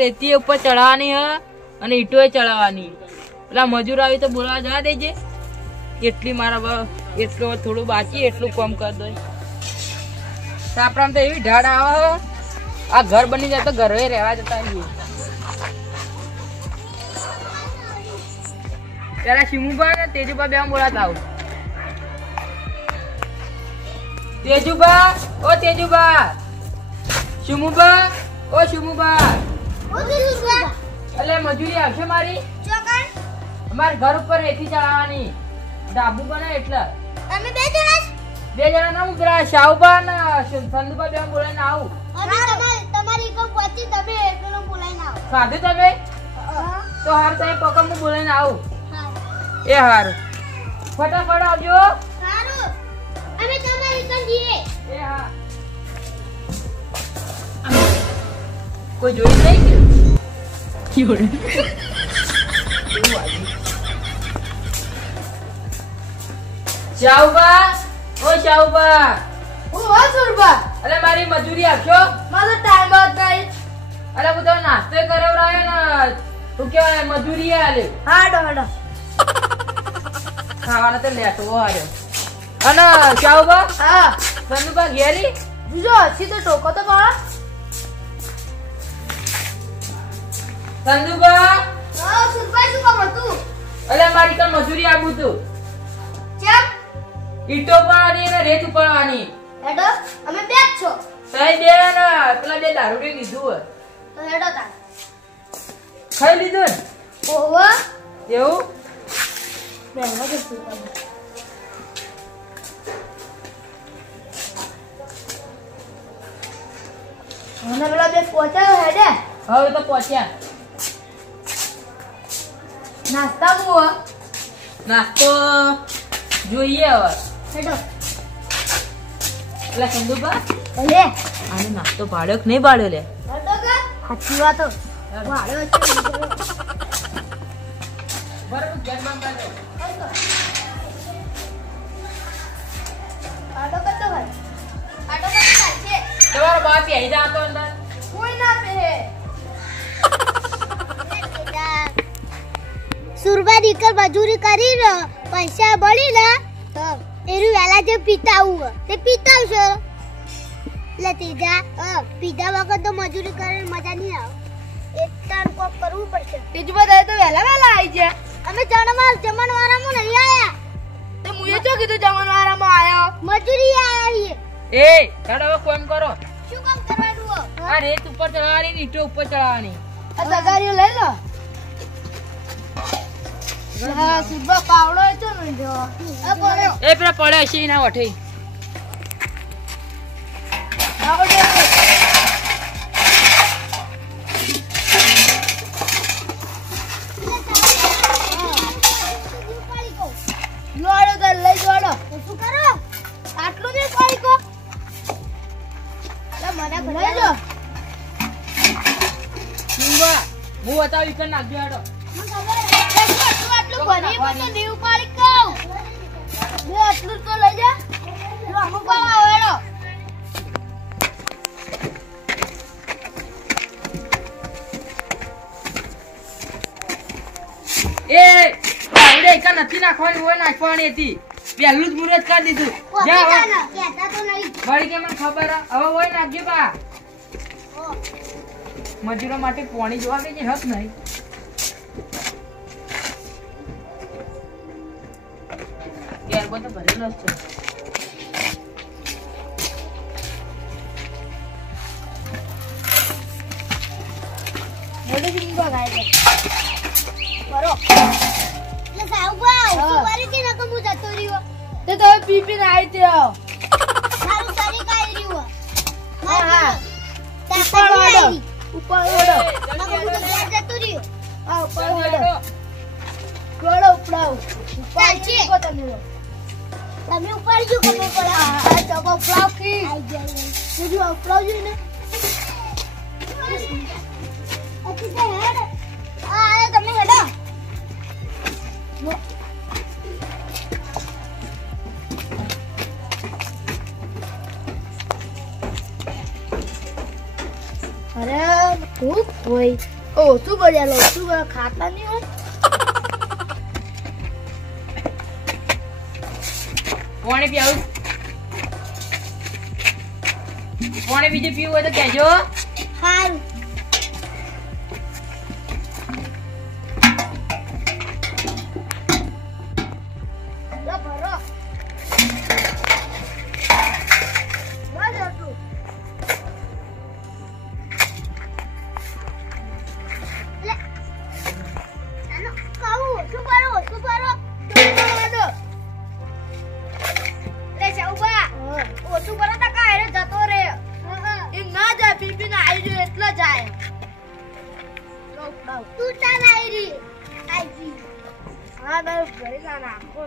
રેતી ઉપર ચડાવવાની હ અને ઈટો ચડાવવાની. પેલા મજૂર આવી તો બોલવા જવા દેજે. એટલી મારા એટલું થોડું બાકી એટલું કામ કરી દો. સાપરામ તો એવી ઢાળ આવે. આ ઘર બની જાય તો ઘરે રહેવા જતા પેલા શિમુભા ને તેજુભા બે બોલાતા આવું. તેજુભા, ઓ તેજુભા, શિમુભા, ઓ શિમુભા, એટલે મજૂરી આવશે મારી. અમારે ઘર ઉપર રેતી ચડાવવાની, ડાબુ બને એટલે. તમે બે જણા ના ઉતરા. શાહુભા ને સંધુભા બે બોલાઈને આવું. તમારી એક પતિ તમે એકલો બોલાઈને આવો. સાધુ તમે તો હાર તમે પકમ હું બોલાઈને આવું. એ હારું ફટાફટ આવજો. સારું અમે તમારી કન જઈએ. એ હા કોઈ જોઈ નહીં કે શાહુભા, ઓ શાહુભા, હું હો સુરબા. અરે મારી મજૂરી આપશો. મારો ટાઈમ જ નહીં. અરે હું તો નાસ્તો કરાવરાયો ને તું કેવાય મજૂરી આલે. હાડો હાડો ખાવાનો તો લેટવો હાર્યો. અને શાહુભા, હા સંધુભા ઘેરી બીજો હસી તો ટોકો તો પાડો. સંધુભા, હા સુરબા શું કામ હતું? અરે મારી કામ મજૂરી આપું તું. કેમ? ઈટો પાડવાની ને રેત ઉપાડવાની. હેડો અમે બે જ છો. તઈ બે ને પેલા બે દારૂડી લીધું તો હેડો તા. ખાઈ લીધું ને ઓહો એવું. બેહવા દે સુરબા. મને પેલા બે પહોંચાયો હેડે. હવે તો પહોંચ્યા. નાસ્તા મુઓ નાસ્તો જોઈએ હવે. હેડો પેલા સંધુભા ભલે આને નાસ્તો પાડ્યો કે નહીં પાડ્યો લે. હેડો કે સાચી વાતો વાળ્યો છે. બરાબર ઘેર બંધ કરજો. આડો કતો ભાઈ આડો કતો ચાલશે. તમારો બાપ આવી જાતો અંદર. કોઈ ના પે સુરબા દીકર મજૂરી કરી ને પૈસા બળી ને તો એનું વેલા જે પીતાવું તે પીતાવશે. એટલે તેજા પીધા વગર તો મજૂરી કરીને મજા નહીં આવે. એક ટાઈમ કોક કરવું પડશે. બીજું બધા તો વહેલા આવી જાય. અમે જમણવારામાં નહીં આયા. તો મુએ જો કીધું જમણવારામાં આયો. મજૂરી આયા છીએ. એ ચાલો હવે કોમ કરો. શું કામ કરવાનું? આ રેત ઉપર ચડાવવાની ઈટો ઉપર ચડાવવાની. આ તગારીઓ લઈ લો. હા સુરબા પાવડો હતો ને જો આ પડ્યો. એ પેલા પડે છે ના વઠે. આવડે જોડો તો લઈ જોડો. શું કરો? આટલું નહીં પાડી કો. મને ભરાઈ લો. સુંબા હું બતાવી કર નાખજો આડો. આટલું ભરી તો નહીં પાડી કહું. લે આટલું તો લઈ જા. લો અમુક આવેડો. એ આવડે કા નથી નાખવાની હોય નાખવાની હતી. પહેલું જ મુરત કરી દીધું. જા હવે. કહેતા તો નહીં. વળી કે મને ખબર હે. હવે હોય નાખજો બા. મજૂરો માટે પાણી જોવા કે હક નહીં. કેર બધો ભરેલો જ છે. મોડું સિંગો ગાય છે. બરો. લે સાઉબા ઉભો કરી કે નકો મુ જતો રહ્યો. તે તો પીપી ને આવી ત્યો. મારું શરીર કાઈ રહ્યું. હા હા. ઉપર વાળો. ઉપર ઓડો. નકો મુ તો ઘેર જતો રહ્યો. આ ઉપર ઓડો. ગોળો ઉપડાવ. ચાલ છે. તમે ઉપર જો ખબર પડે. આ ચોકો ઉપડાવ કી. આઈ ગયા. તું ઉપડાવ જો ને. અતી તે હેડ. આ તમે હેડો. અરે શું હોય ઓછું બજાર ઓછું ખાતા નહીં હોય પાણી પીવું પાણી બીજું પીવું હોય તો કહેજો સારું લો ભરો બસ આટલું લે આનો કહું શું ભરો લે ચાઉબા ઓછું ભરો તો કાયરે જતો રે એમ ના જાય પીપી ના આવી જો એટલો જાય તું ચાલ આવી હા તારું ઘરે ના નાખો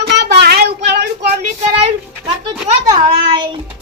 તો બહાર ઉપાડવાનું કોમ નહીં કરાયું કાં તો જો દળાય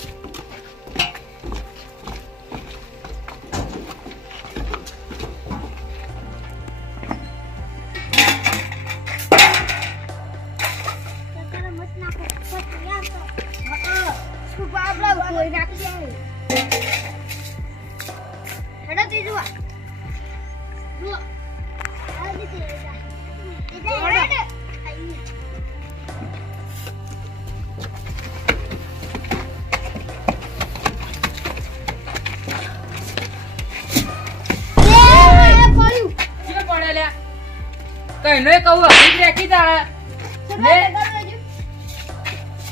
કઈ નો કહું હજી રાખી તારે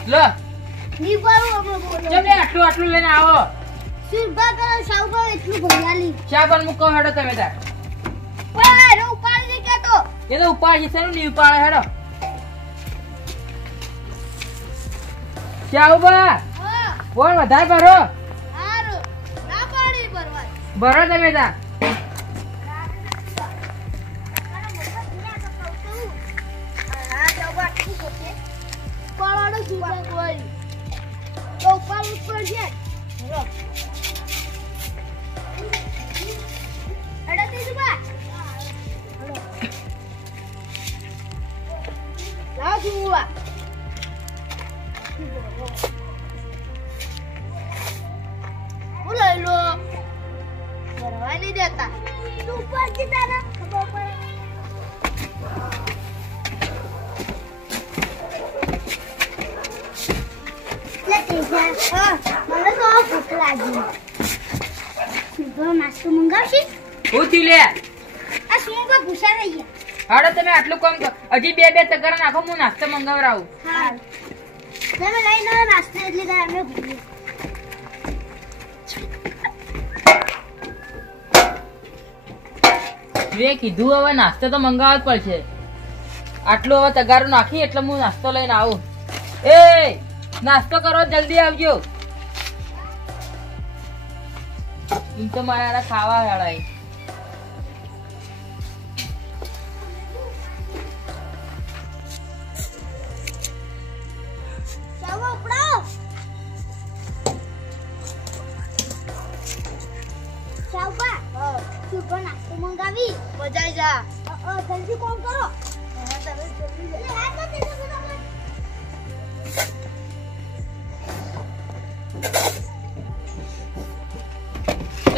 લો ચમ આટલું લઈને આવો સુરભા કરો સાઉબા એટલું ભગાલી ચા પર મૂકો હેડો તમે તાર પણ ઉપાડી દે કે તો એ તો ઉપાડ છે નહીં ઉપાડે હેડો ચા ઉભા હા કોણ વધારે ભરો હારું ના પાડી ભરવા ભરો તમે તાર દેતા ઉપર થી તારા ખબર પડે મને તો ભૂખ લાગી સીધો નાસ્તો મંગાવશી હું થી લે આ સુંગા ભૂસા રહી ગયા હાડો તમે આટલું કામ કરો હજી બે તગર નાખો હું નાસ્તો મંગાવરાવું હા તમે લઈને નાસ્તો એટલી ગાય અમે ભૂલી મેં કીધું હવે નાસ્તો તો મંગાવવો જ પડશે આટલું હવે તગારું નાખી એટલે હું નાસ્તો લઈને આવું એ નાસ્તો કરો જલ્દી આવજો એમ તો મારા ખાવા વાળા ચાવો ઉપડાઓ ચાવબા સુગર નાસ્તો મંગાવી મજા જા જલ્દી કોમ કરો હા તમે જલ્દી લે આ તો તેનો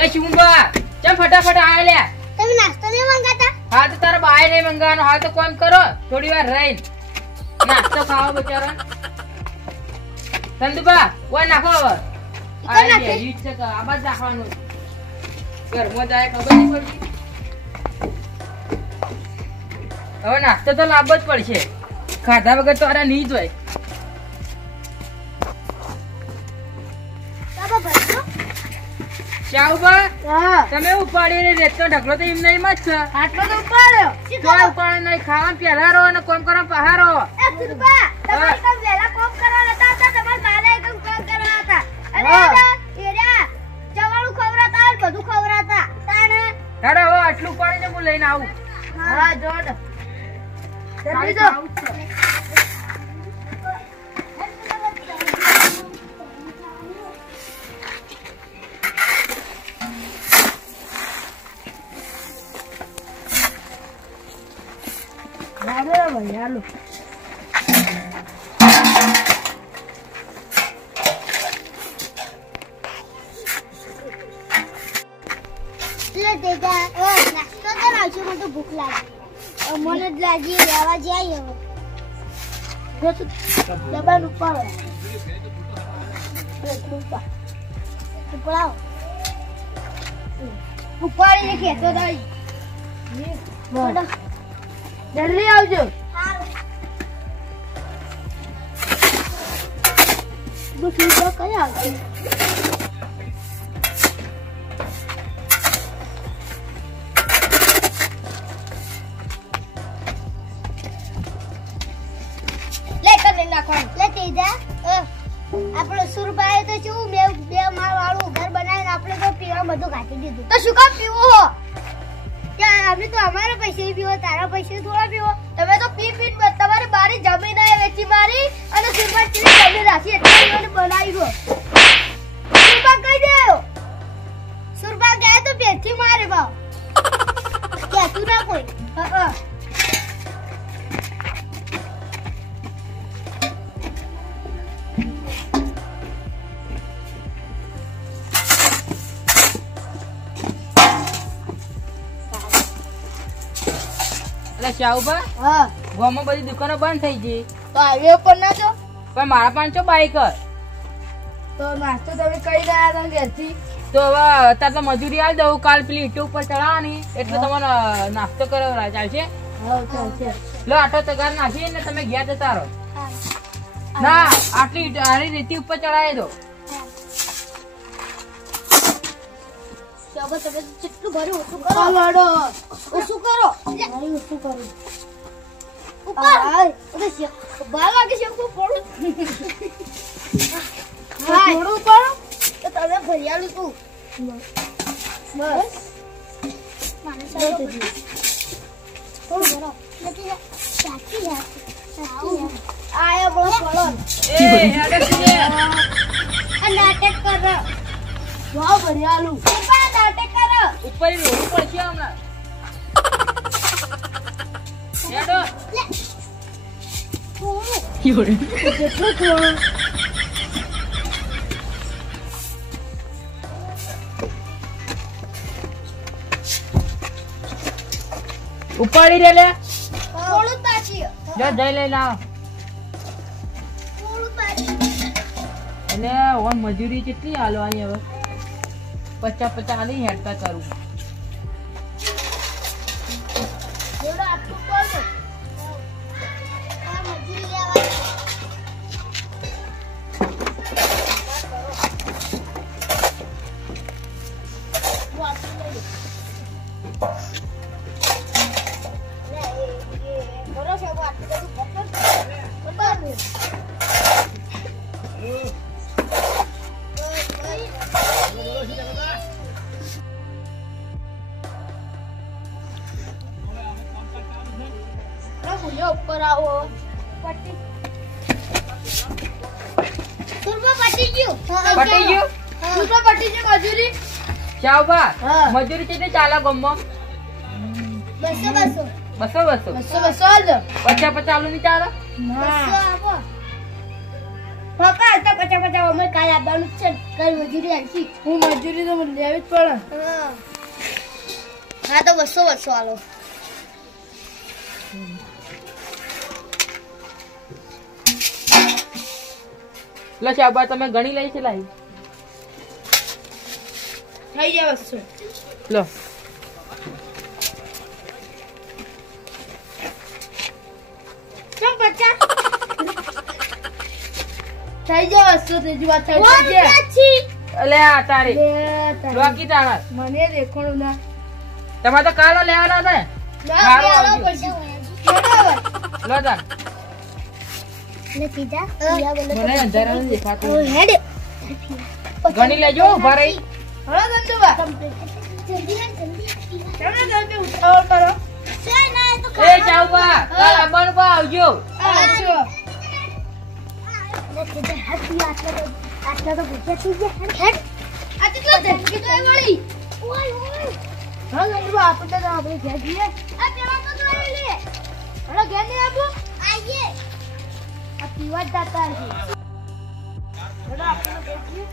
શુંબા ચમ ફટાફટ આય લે તમે નાસ્તો નહીં મંગાતા હા તો તારા બાય નહીં મંગાવાનો હા તો કોમ કરો થોડી વાર રહીને નાસ્તો ખાવો બચારા સંદુબા ઓય નાખો હવે આ રીત છે કે આ બાદ નાખવાનું ઘરમાં જાય ખબર નહીં પડતી હવે નાસ્તો તો લાવવો જ પડશે ખાધા વગર તો અરે નહીં જ હોય શાહુબા તમે ઉપાડીને રેતનો ઢગલો તો એમ નહીં જ છે આટલો તો ઉપાડ્યો ઉપાડે નહીં ખાવાનું પહેલા રહો અને કોમ કરવા પહારો એ સુરભા તમારે કામ વેલા કોમ કરવા નતા આવતા તમાર માને એકમ કામ કરવા હતા અને એરા જવાળું ખવરાતા અને બધું ખવરાતા તાણે હેડો હવે આટલું ઉપાડીને હું લઈને આવું હા જોડ જલ્દી જો હાલો એટલે તેજા નાસ્તો કરાવજો મને તો ભૂખ લાગી મને જ લાગી લેવા જાય હવે દબાણ ઉપર ઉપાડીને ખેતો દાઈ જલ્દી આવજો બસ લીધા કયા આવશે આપણે સુરભાઈ તો શું બે માળ વાળું ઘર બનાવીને આપણે તો પીવા બધું કાઢી દીધું તો શું કામ પીવું હો ત્યાં આપણે તો અમારા પૈસે પીવો તારા પૈસે થોડા પીવો તમે તો પી તમારી બારી જમીન વેચી મારી અને સુરભા જમીન રાખી એટલે બનાવી ગયો સુરભા કહી દે સુરભા ગયા તો પેથી મારે ભાવ કહેતું ના કોઈ હા ચાઉબા હા ગામમાં બધી દુકાનો બંધ થઈ ગઈ તો હાઈવે ઉપર ના જો પણ મારા પાંચ બાઈક તો નાસ્તો તમે કઈ ગયા હતા ઘેરથી તો હવે અત્યારે તો મજૂરી આવી દઉં કાલ પેલી ઈટો ઉપર ચડાવવાની એટલે તમારે નાસ્તો કરાવવા ચાલશે હા ચાલશે લો આટો તગાર નાખી ને તમે ગયા જતા રહો ના આટલી આરી રેતી ઉપર ચડાવી દો તમે જેટલું ભર્યું ઓછું કરો લડો ઓછું કરો ઓછું કરો ઉપર બાર વાગે છે ઉપર થોડું પડો તો તમે ભરિયાલું તું બસ થોડું ભરો આયા બહુ પડો નાટક કર વાહ ભરિયાલું નાટક કર ઉપર રોડ પડશે હમણાં જેટલું થોડું ઉપાડી રે લે થોડું તાચી જા જઈ લઈ લાવ થોડું તાચી એટલે ઓન મજૂરી કેટલી હાલવાની હવે 50 આલી હેડતા કરું જોડો આટલું પડો આ મજૂરી લેવા ઉપર આવો પટ્ટી સુરભા પટ્ટી ગયું પટી ગયું સુરભા પટ્ટી ગયું મજૂરી ચાઉબા હા. મજૂરી કેટલી ચાલે ગામમાં 200 200 આલો 50 આલુ ની ચાલે 200 આપો પપ્પા તો 50 અમે કાઈ આપવાનું છે કઈ મજૂરી આલતી હું મજૂરી તો મને લેવી જ પડે. હા તો 200 આલો લો ચાઉબા તમે ગણી લઈ છે લાઈ થઈ જાય 200. લો કેમ 50 થઈ જાય 200 તેજી વાત થઈ જાય. અલે આ તારી રોકી તારા મને દેખણું ના તમારે તો કાલો લેવાના હતા ના સારું આલો આવજો. પછી બરાબર લો તાર ને સીધા પિયા બોલે મને અંધારાનું દેખાતું હેડ ગણી લેજો ઉભા રહી હળો ધંધુબા જલ્દી તમે તમે ઉતાવળ કરો. છે ના તો એ ચાઉબા કાલ આવવાનું પા આવજો આવજો. ને સીધા આટલા તો ભૂખ્યા થઈ ગયા હેડ આ કેટલો છે કેટલો વળી ઓય હળો ધંધુબા આપણે તો આપણે ઘેર જઈએ. આ પેલા તો જોઈ લે હળો ઘેર નહીં આપો પીવા જ જતા હશે. ચલો આપણે બેસીએ.